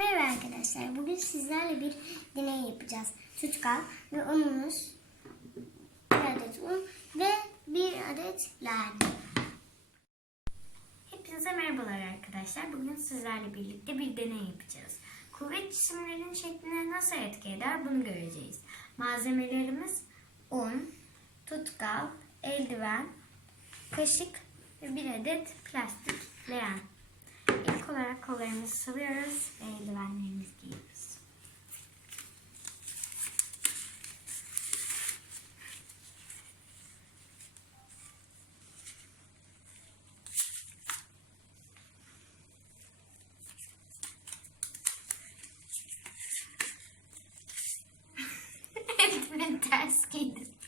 Merhaba arkadaşlar. Bugün sizlerle bir deney yapacağız. Tutkal ve unumuz, bir adet un ve bir adet lale. Hepinize merhabalar arkadaşlar. Bugün sizlerle birlikte bir deney yapacağız. Kuvvet cisimlerin şekline nasıl etki eder bunu göreceğiz. Malzemelerimiz un, tutkal, eldiven, kaşık ve bir adet plastik leğen. Kollarımızı sıvıyoruz ve eldivenlerimizi giyiyoruz. Eldiven ters giydim.